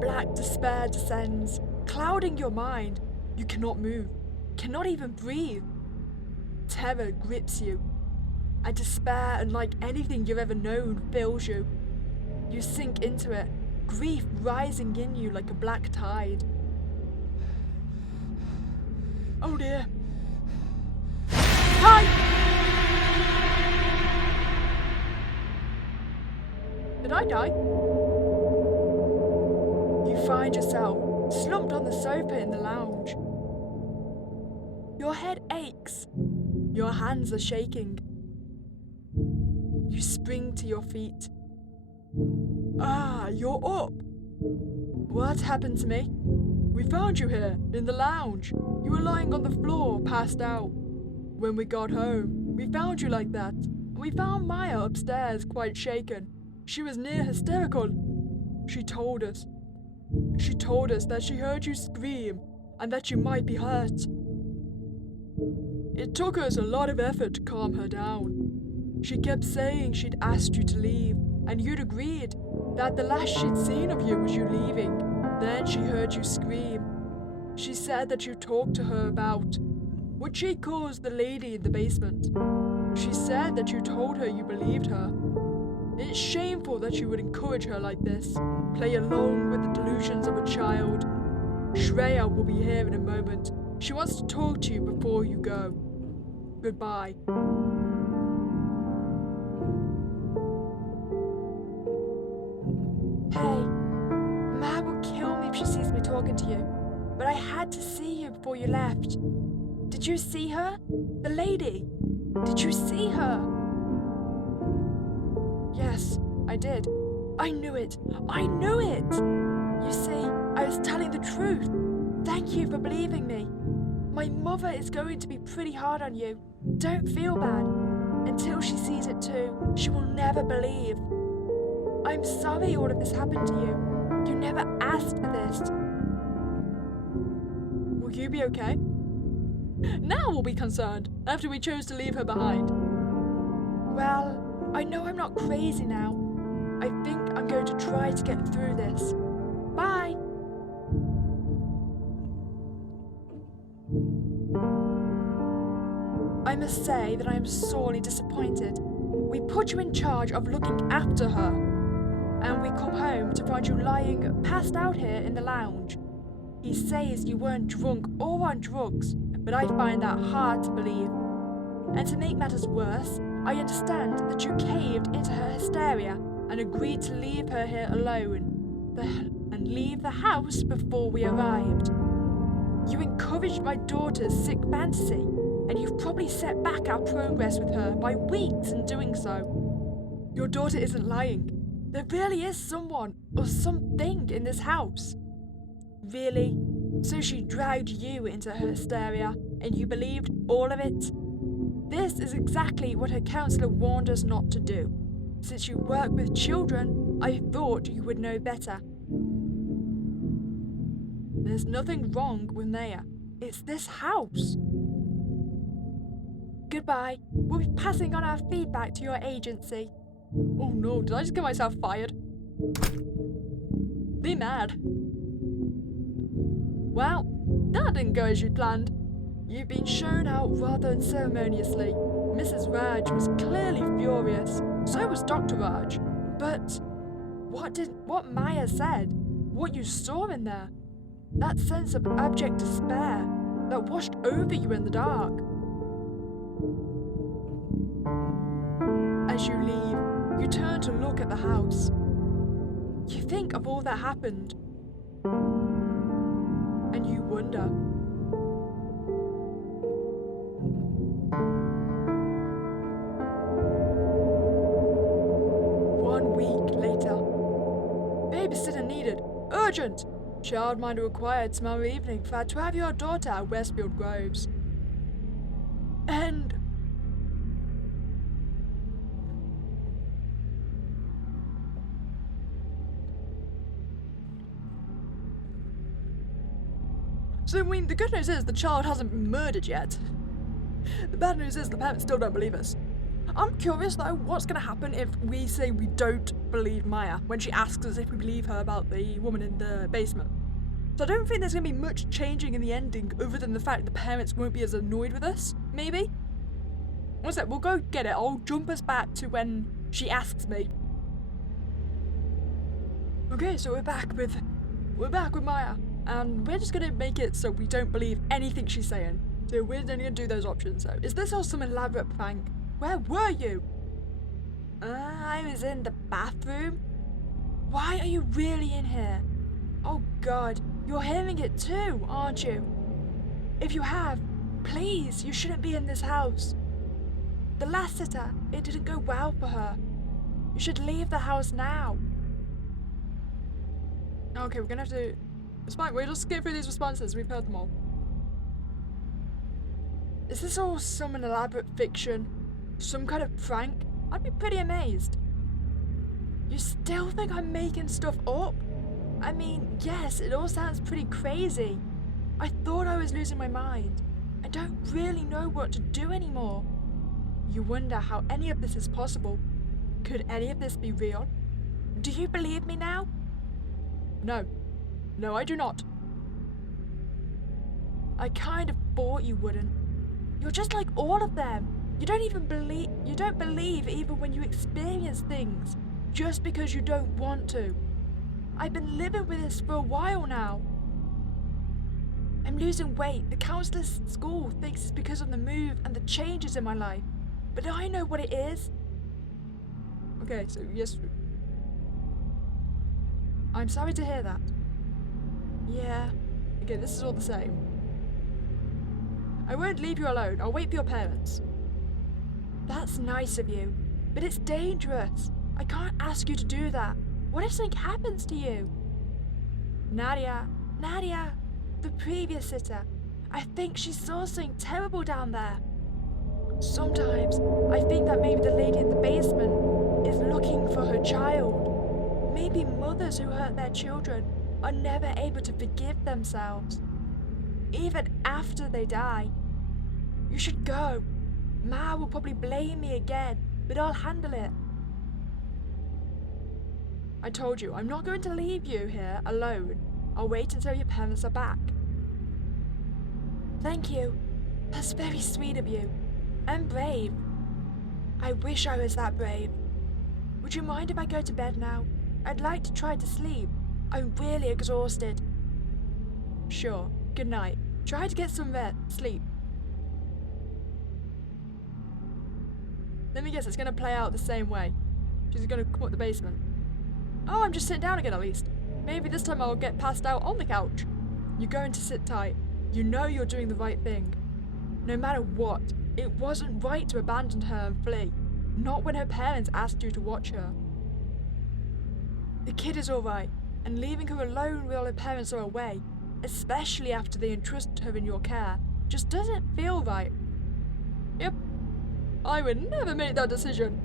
Black despair descends, clouding your mind. You cannot move, cannot even breathe. Terror grips you. A despair unlike anything you've ever known fills you. You sink into it, grief rising in you like a black tide. Oh dear. Hi! Did I die? You find yourself slumped on the sofa in the lounge. Your head aches. Your hands are shaking. You spring to your feet. Ah, you're up. What happened to me? We found you here, in the lounge. You were lying on the floor, passed out. When we got home, we found you like that. And we found Maya upstairs, quite shaken. She was near hysterical. She told us that she heard you scream and that you might be hurt. It took us a lot of effort to calm her down. She kept saying she'd asked you to leave, and you'd agreed that the last she'd seen of you was you leaving. Then she heard you scream. She said that you talked to her about what she calls the lady in the basement. She said that you told her you believed her. It's shameful that you would encourage her like this, play along with the delusions of a child. Shreya will be here in a moment. She wants to talk to you before you go. Goodbye. Hey, Ma will kill me if she sees me talking to you, but I had to see you before you left. Did you see her? The lady? Did you see her? Yes, I did. I knew it. I knew it! You see, I was telling the truth. Thank you for believing me. My mother is going to be pretty hard on you. Don't feel bad. Until she sees it too, she will never believe. I'm sorry all of this happened to you. You never asked for this. Will you be okay? Now we'll be concerned, after we chose to leave her behind. Well, I know I'm not crazy now. I think I'm going to try to get through this. Bye! I must say that I am sorely disappointed. We put you in charge of looking after her, and we come home to find you lying passed out here in the lounge. He says you weren't drunk or on drugs, but I find that hard to believe. And to make matters worse, I understand that you caved into her hysteria and agreed to leave her here alone, and leave the house before we arrived. You encouraged my daughter's sick fantasy, and you've probably set back our progress with her by weeks in doing so. Your daughter isn't lying. There really is someone or something in this house. Really? So she dragged you into her hysteria, and you believed all of it? This is exactly what her counsellor warned us not to do. Since you work with children, I thought you would know better. There's nothing wrong with Naya. It's this house. Goodbye. We'll be passing on our feedback to your agency. Oh no, did I just get myself fired? Be mad. Well, that didn't go as you planned. You've been shown out rather unceremoniously. Mrs. Raj was clearly furious. So was Dr. Raj. But what Maya said, what you saw in there, that sense of abject despair that washed over you in the dark. As you leave, you turn to look at the house. You think of all that happened, and you wonder. One week later. Babysitter needed. Urgent! Childminder required tomorrow evening for our 12-year-old daughter at Westfield Groves. And... So, I mean, the good news is the child hasn't been murdered yet. The bad news is the parents still don't believe us. I'm curious though, what's gonna happen if we say we don't believe Maya when she asks us if we believe her about the woman in the basement? So I don't think there's gonna be much changing in the ending other than the fact the parents won't be as annoyed with us, maybe? One sec, we'll go get it. I'll jump us back to when she asks me. Okay, so we're back with Maya, and we're just gonna make it so we don't believe anything she's saying. So we're only gonna do those options. So, is this all some elaborate prank? Where were you? I was in the bathroom. Why are you really in here? Oh God, you're hearing it too, aren't you? If you have, please, you shouldn't be in this house. The last sitter, it didn't go well for her. You should leave the house now. Okay, we're gonna have to... It's fine, we'll just skip through these responses. We've heard them all. Is this all some elaborate fiction? Some kind of prank? I'd be pretty amazed. You still think I'm making stuff up? I mean, yes, it all sounds pretty crazy. I thought I was losing my mind. I don't really know what to do anymore. You wonder how any of this is possible. Could any of this be real? Do you believe me now? No. No, I do not. I kind of thought you wouldn't. You're just like all of them. You don't believe even when you experience things, just because you don't want to. I've been living with this for a while now. I'm losing weight. The counselor at school thinks it's because of the move and the changes in my life. But I know what it is. Okay, so yes. I'm sorry to hear that. Yeah. Okay, this is all the same. I won't leave you alone. I'll wait for your parents. That's nice of you, but it's dangerous. I can't ask you to do that. What if something happens to you? Nadia, the previous sitter. I think she saw something terrible down there. Sometimes I think that maybe the lady in the basement is looking for her child. Maybe mothers who hurt their children are never able to forgive themselves, even after they die. You should go. Ma will probably blame me again, but I'll handle it. I told you, I'm not going to leave you here alone. I'll wait until your parents are back. Thank you. That's very sweet of you. And brave. I wish I was that brave. Would you mind if I go to bed now? I'd like to try to sleep. I'm really exhausted. Sure. Good night. Try to get some sleep. Let me guess, it's going to play out the same way. She's going to come up the basement. Oh, I'm just sitting down again at least. Maybe this time I'll get passed out on the couch. You're going to sit tight. You know you're doing the right thing. No matter what, it wasn't right to abandon her and flee. Not when her parents asked you to watch her. The kid is alright, and leaving her alone while her parents are away, especially after they entrusted her in your care, just doesn't feel right. Yep, I would never make that decision.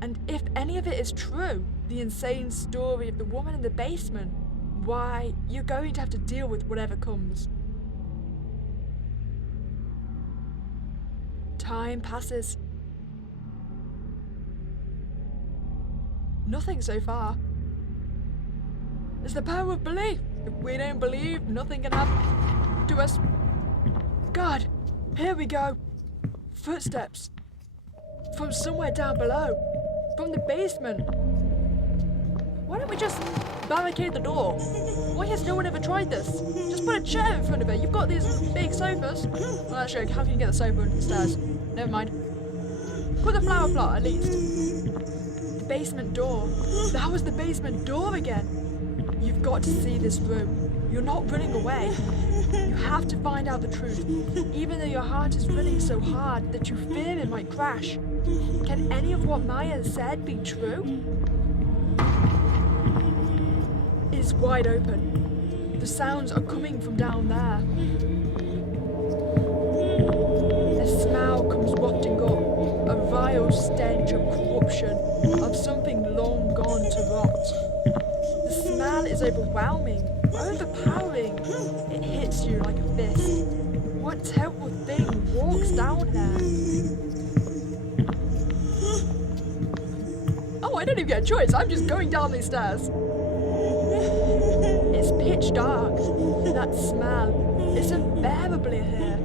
And if any of it is true, the insane story of the woman in the basement, why, you're going to have to deal with whatever comes. Time passes. Nothing so far. It's the power of belief. If we don't believe, nothing can happen to us. God, here we go. Footsteps. From somewhere down below. From the basement. Why don't we just barricade the door? Why has no one ever tried this? Just put a chair in front of it. You've got these big sofas. Well, actually, how can you get the sofa upstairs? Never mind. Put the flower plot at least. The basement door. That was the basement door again. You've got to see this room. You're not running away. You have to find out the truth, even though your heart is running so hard that you fear it might crash. Can any of what Maya said be true? It's wide open. The sounds are coming from down there. A smell comes wafting up, a vile stench of corruption, of something long gone to rot. The smell is overwhelming, overpowering. It hits you like a fist. What terrible thing walks down there? I don't even get a choice. I'm just going down these stairs. It's pitch dark. That smell is unbearable in here.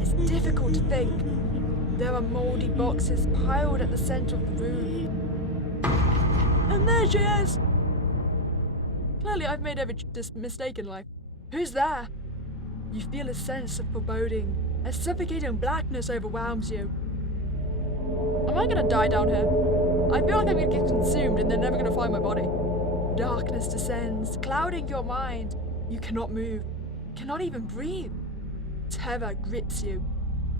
It's difficult to think. There are mouldy boxes piled at the centre of the room. And there she is! Clearly I've made every mistake in life. Who's there? You feel a sense of foreboding. A suffocating blackness overwhelms you. Am I gonna die down here? I feel like I'm gonna get consumed and they're never gonna find my body. Darkness descends, clouding your mind. You cannot move, cannot even breathe. Terror grips you.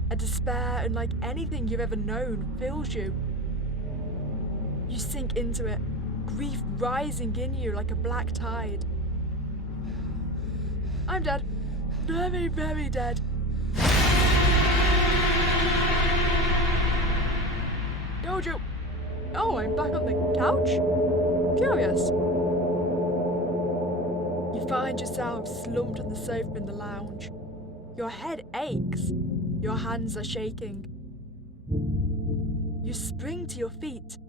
A despair unlike anything you've ever known fills you. You sink into it, grief rising in you like a black tide. I'm dead. Very, very dead. Dojo. Oh, I'm back on the couch? Curious. You find yourself slumped on the sofa in the lounge. Your head aches. Your hands are shaking. You spring to your feet.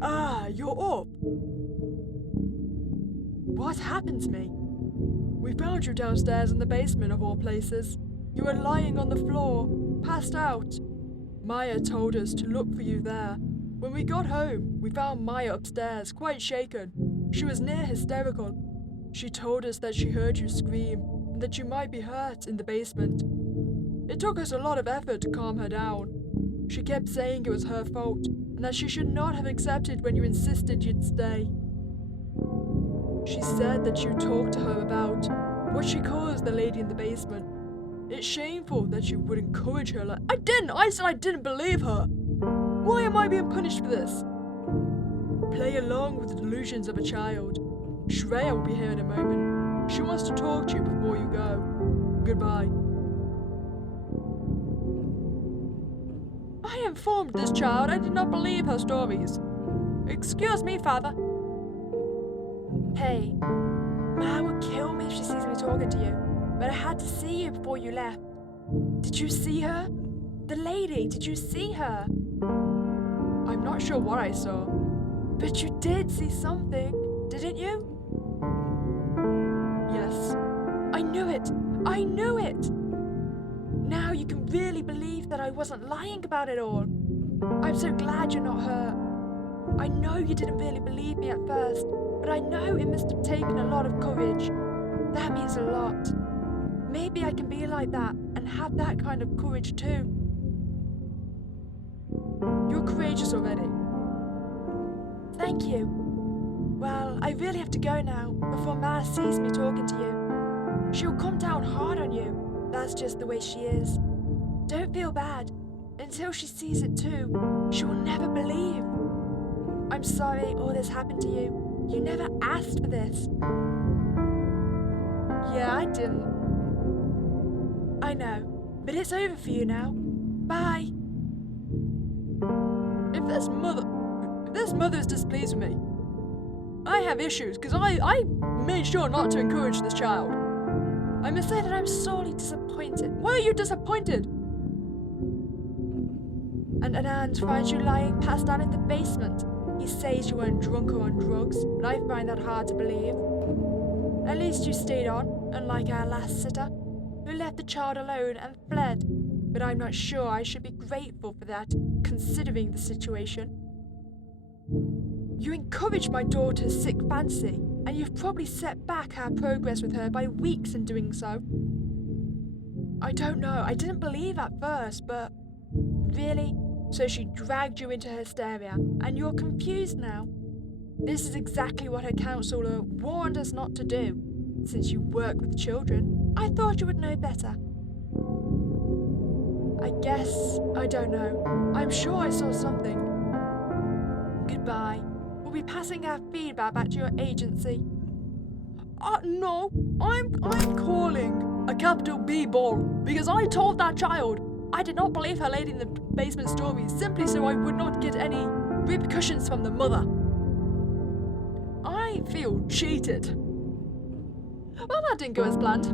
Ah, you're up. What happened to me? We found you downstairs in the basement of all places. You were lying on the floor, passed out. Maya told us to look for you there. When we got home, we found Maya upstairs, quite shaken. She was near hysterical. She told us that she heard you scream and that you might be hurt in the basement. It took us a lot of effort to calm her down. She kept saying it was her fault and that she should not have accepted when you insisted you'd stay. She said that you talked to her about what she calls the lady in the basement. It's shameful that you would encourage her like— I didn't! I said I didn't believe her! Why am I being punished for this? Play along with the delusions of a child. Shreya will be here in a moment. She wants to talk to you before you go. Goodbye. I informed this child I did not believe her stories. Excuse me, father. Hey, Ma would kill me if she sees me talking to you, but I had to see you before you left. Did you see her? The lady, did you see her? I'm not sure what I saw. But you did see something, didn't you? Yes. I knew it! I knew it! Now you can really believe that I wasn't lying about it all. I'm so glad you're not hurt. I know you didn't really believe me at first, but I know it must have taken a lot of courage. That means a lot. Maybe I can be like that and have that kind of courage too. You're courageous already. Thank you. Well, I really have to go now, before Ma sees me talking to you. She'll come down hard on you. That's just the way she is. Don't feel bad. Until she sees it too, she will never believe. I'm sorry all this happened to you. You never asked for this. Yeah, I didn't. I know, but it's over for you now. Bye. If this mother's displeased with me, I have issues because I made sure not to encourage this child. I must say that I'm sorely disappointed. Why are you disappointed? And Anand finds you lying passed out in the basement. He says you weren't drunk or on drugs, but I find that hard to believe. At least you stayed on, unlike our last sitter, who left the child alone and fled. But I'm not sure I should be grateful for that, considering the situation. You encouraged my daughter's sick fancy, and you've probably set back our progress with her by weeks in doing so. I don't know, I didn't believe at first, but... Really? So she dragged you into hysteria, and you're confused now. This is exactly what her counselor warned us not to do. Since you work with children, I thought you would know better. I guess, I don't know. I'm sure I saw something. Goodbye. We'll be passing our feedback back to your agency. No, I'm calling a capital B ball because I told that child I did not believe her lady in the basement story simply so I would not get any repercussions from the mother. I feel cheated. Well, that didn't go as planned.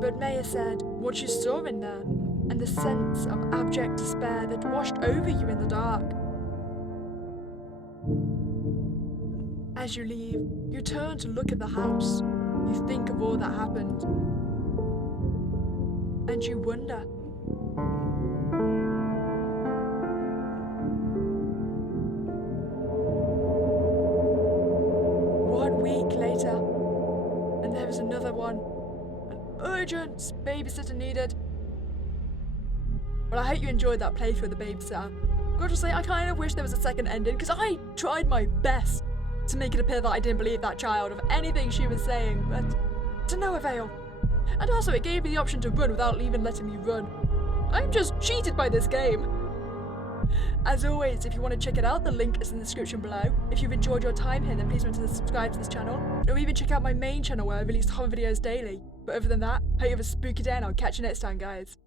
But Maya said what you saw in there, and the sense of abject despair that washed over you in the dark. As you leave, you turn to look at the house. You think of all that happened. And you wonder. 1 week later, and there is another one. An urgent babysitter needed. Well, I hope you enjoyed that playthrough of the babysitter. Gotta say, I kind of wish there was a second ending, because I tried my best to make it appear that I didn't believe that child of anything she was saying, but to no avail. And also, it gave me the option to run without even letting me run. I'm just cheated by this game. As always, if you want to check it out, the link is in the description below. If you've enjoyed your time here, then please remember to subscribe to this channel, or even check out my main channel where I release horror videos daily. But other than that, hope you have a spooky day, and I'll catch you next time, guys.